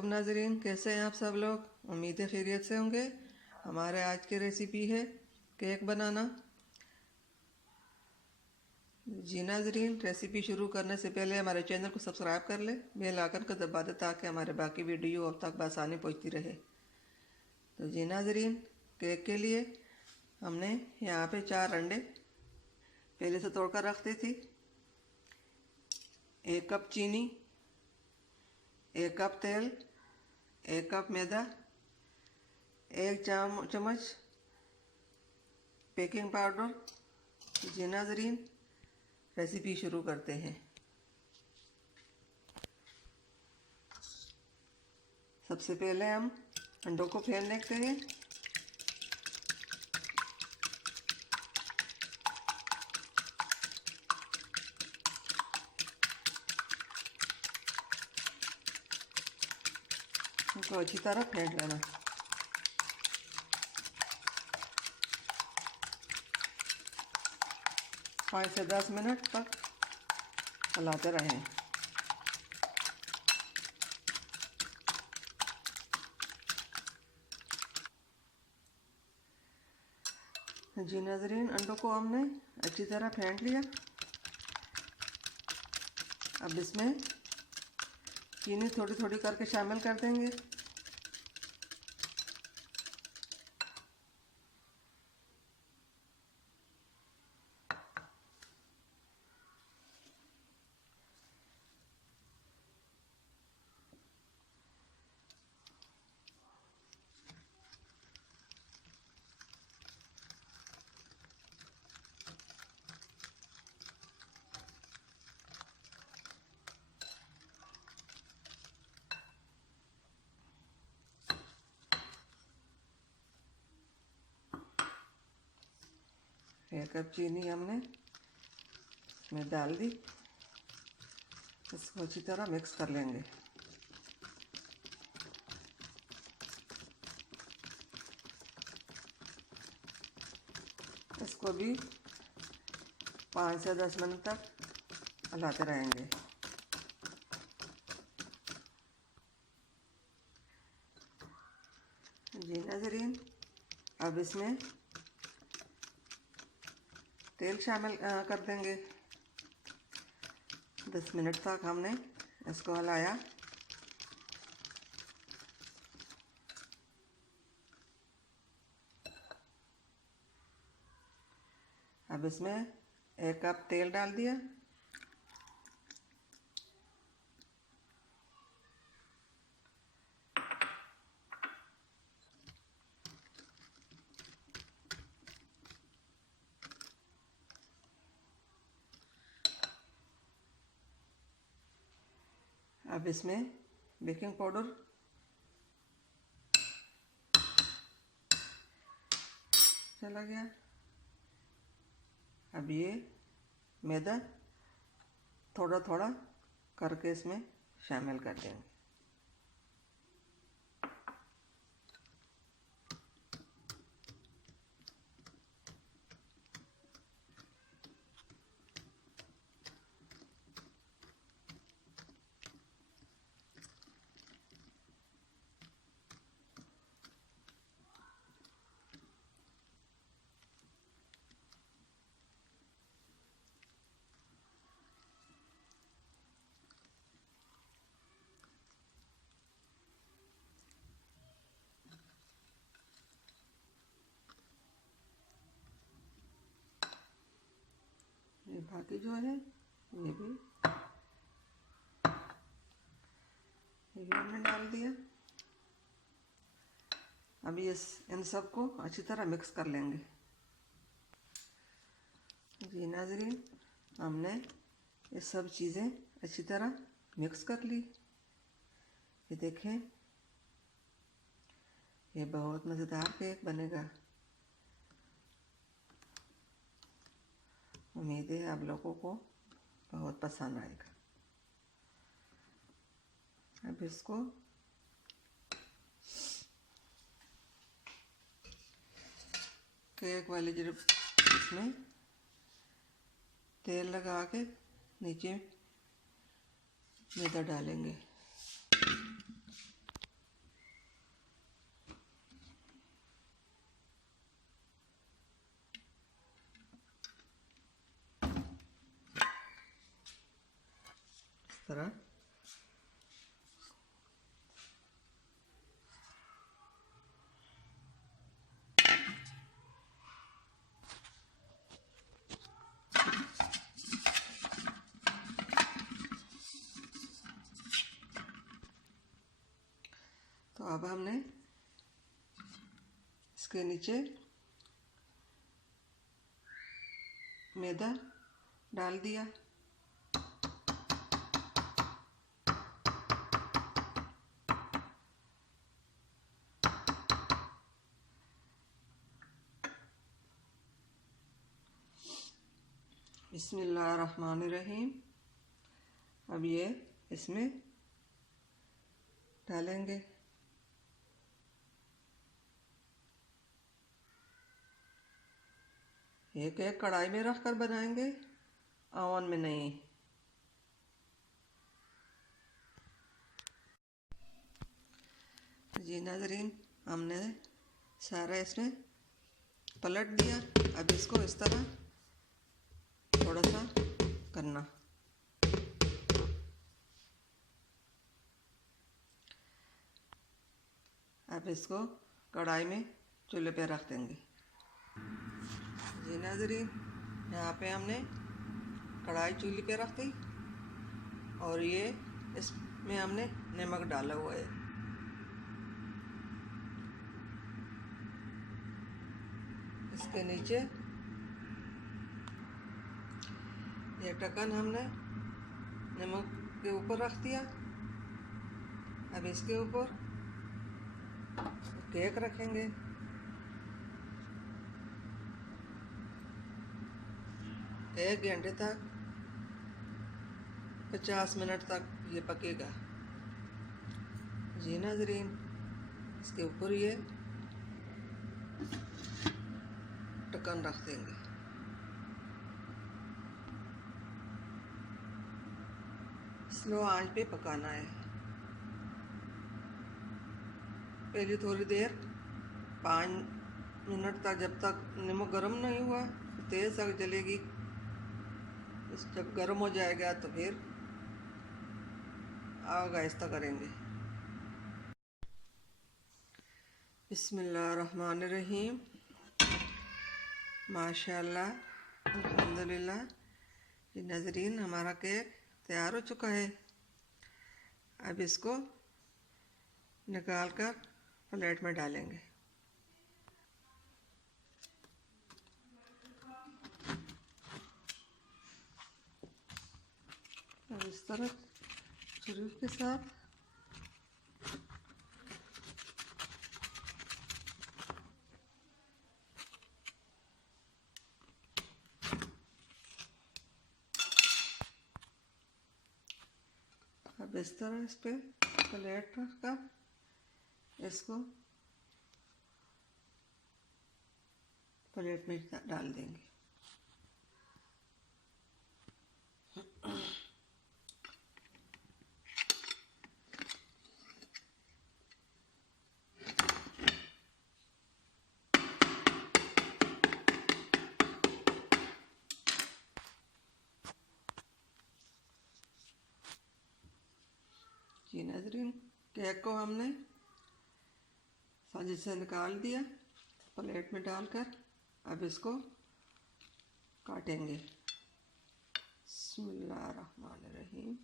अस्सलामुअलैकुम नाज़रीन, कैसे हैं आप सब लोग। उम्मीद है खैरियत से होंगे। हमारे आज की रेसिपी है केक बनाना। जी नाज़रीन, रेसिपी शुरू करने से पहले हमारे चैनल को सब्सक्राइब कर ले, बेल आइकन को दबा दे ताकि हमारे बाकी वीडियो अब तक आसानी पहुंचती रहे। तो जी नाज़रीन, केक के लिए हमने यहाँ पे 4 अंडे पहले से तोड़कर रख दी थी, 1 कप चीनी, 1 कप तेल, 1 कप मैदा, 1 चम्मच बेकिंग पाउडर। जी नाज़रीन, रेसिपी शुरू करते हैं। सबसे पहले हम अंडों को फेंट लेते हैं। इनको अच्छी तरह फेंट लेना। पाँच से 10 मिनट तक चलाते रहें। जी नाज़रीन, अंडों को हमने अच्छी तरह फेंट लिया। अब इसमें चीनी थोड़ी थोड़ी करके शामिल कर देंगे। एक कप चीनी हमने इसमें डाल दी। इसको अच्छी तरह मिक्स कर लेंगे। इसको भी 5 से 10 मिनट तक हलाते रहेंगे। जी नाज़रीन, अब इसमें तेल शामिल कर देंगे। 10 मिनट तक हमने इसको हलाया। अब इसमें 1 कप तेल डाल दिया। अब इसमें बेकिंग पाउडर चला गया। अब ये मैदा थोड़ा थोड़ा करके इसमें शामिल कर देंगे। ये बाकी जो है ये भी हमने डाल दिया। अब ये इन सबको अच्छी तरह मिक्स कर लेंगे। जी नाज़रीन, हमने ये सब चीज़ें अच्छी तरह मिक्स कर ली। ये देखें, ये बहुत मज़ेदार केक बनेगा। उम्मीद है आप लोगों को बहुत पसंद आएगा। अब इसको केक वाले जब इसमें तेल लगा के नीचे मैदा डालेंगे। तरह। तो अब हमने इसके नीचे मैदा डाल दिया। बिस्मिल्लाहिर्रहमानिर्रहीम। अब ये इसमें डालेंगे। ये केक कढ़ाई में रख कर बनाएंगे, ओवन में नहीं। जी नाज़रीन, हमने सारा इसमें पलट दिया। अब इसको इस तरह थोड़ा सा करना। अब इसको कढ़ाई में चूल्हे पे रख देंगे। जी नाज़रीन, यहाँ पे हमने कढ़ाई चूल्हे पे रख दी और ये इसमें हमने नमक डाला हुआ है। इसके नीचे ये ढक्कन हमने नमक के ऊपर रख दिया। अब इसके ऊपर केक रखेंगे। एक घंटे तक 50 मिनट तक ये पकेगा। जी नाज़रीन, इसके ऊपर ये ढक्कन रख देंगे। स्लो आंच पे पकाना है। पहले थोड़ी देर 5 मिनट तक, जब तक नमक गर्म नहीं हुआ तेज़ आग जलेगी। जब गर्म हो जाएगा तो फिर आग आहिस्ता करेंगे। बिस्मिल्लाहिर्रहमानिर्रहीम। माशाअल्लाह, अल्हम्दुलिल्लाह। ये नाज़रीन, हमारा केक तैयार हो चुका है। अब इसको निकाल कर प्लेट में डालेंगे। अब इस तरह छुरी के साथ अब इस तरह इस पे प्लेट रखकर इसको प्लेट में डाल देंगे। जी नाज़रीन, केक को हमने साजिश से निकाल दिया प्लेट में डालकर। अब इसको काटेंगे। बिस्मिल्लाहिर्रहमानिर्रहीम।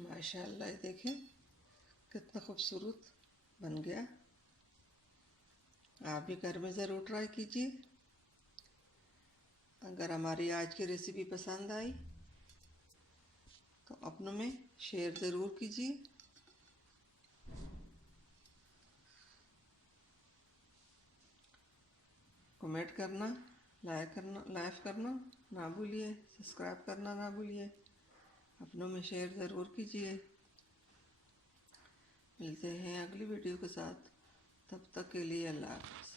माशाअल्लाह, देखें कितना खूबसूरत बन गया। आप भी घर में ज़रूर ट्राई कीजिए। अगर हमारी आज की रेसिपी पसंद आई तो अपनों में शेयर ज़रूर कीजिए। कमेंट करना, लाइक करना ना भूलिए, सब्सक्राइब करना ना भूलिए। अपनों में शेयर ज़रूर कीजिए। मिलते हैं अगली वीडियो के साथ। तब तक के लिए अल्लाह हाफ़िज़।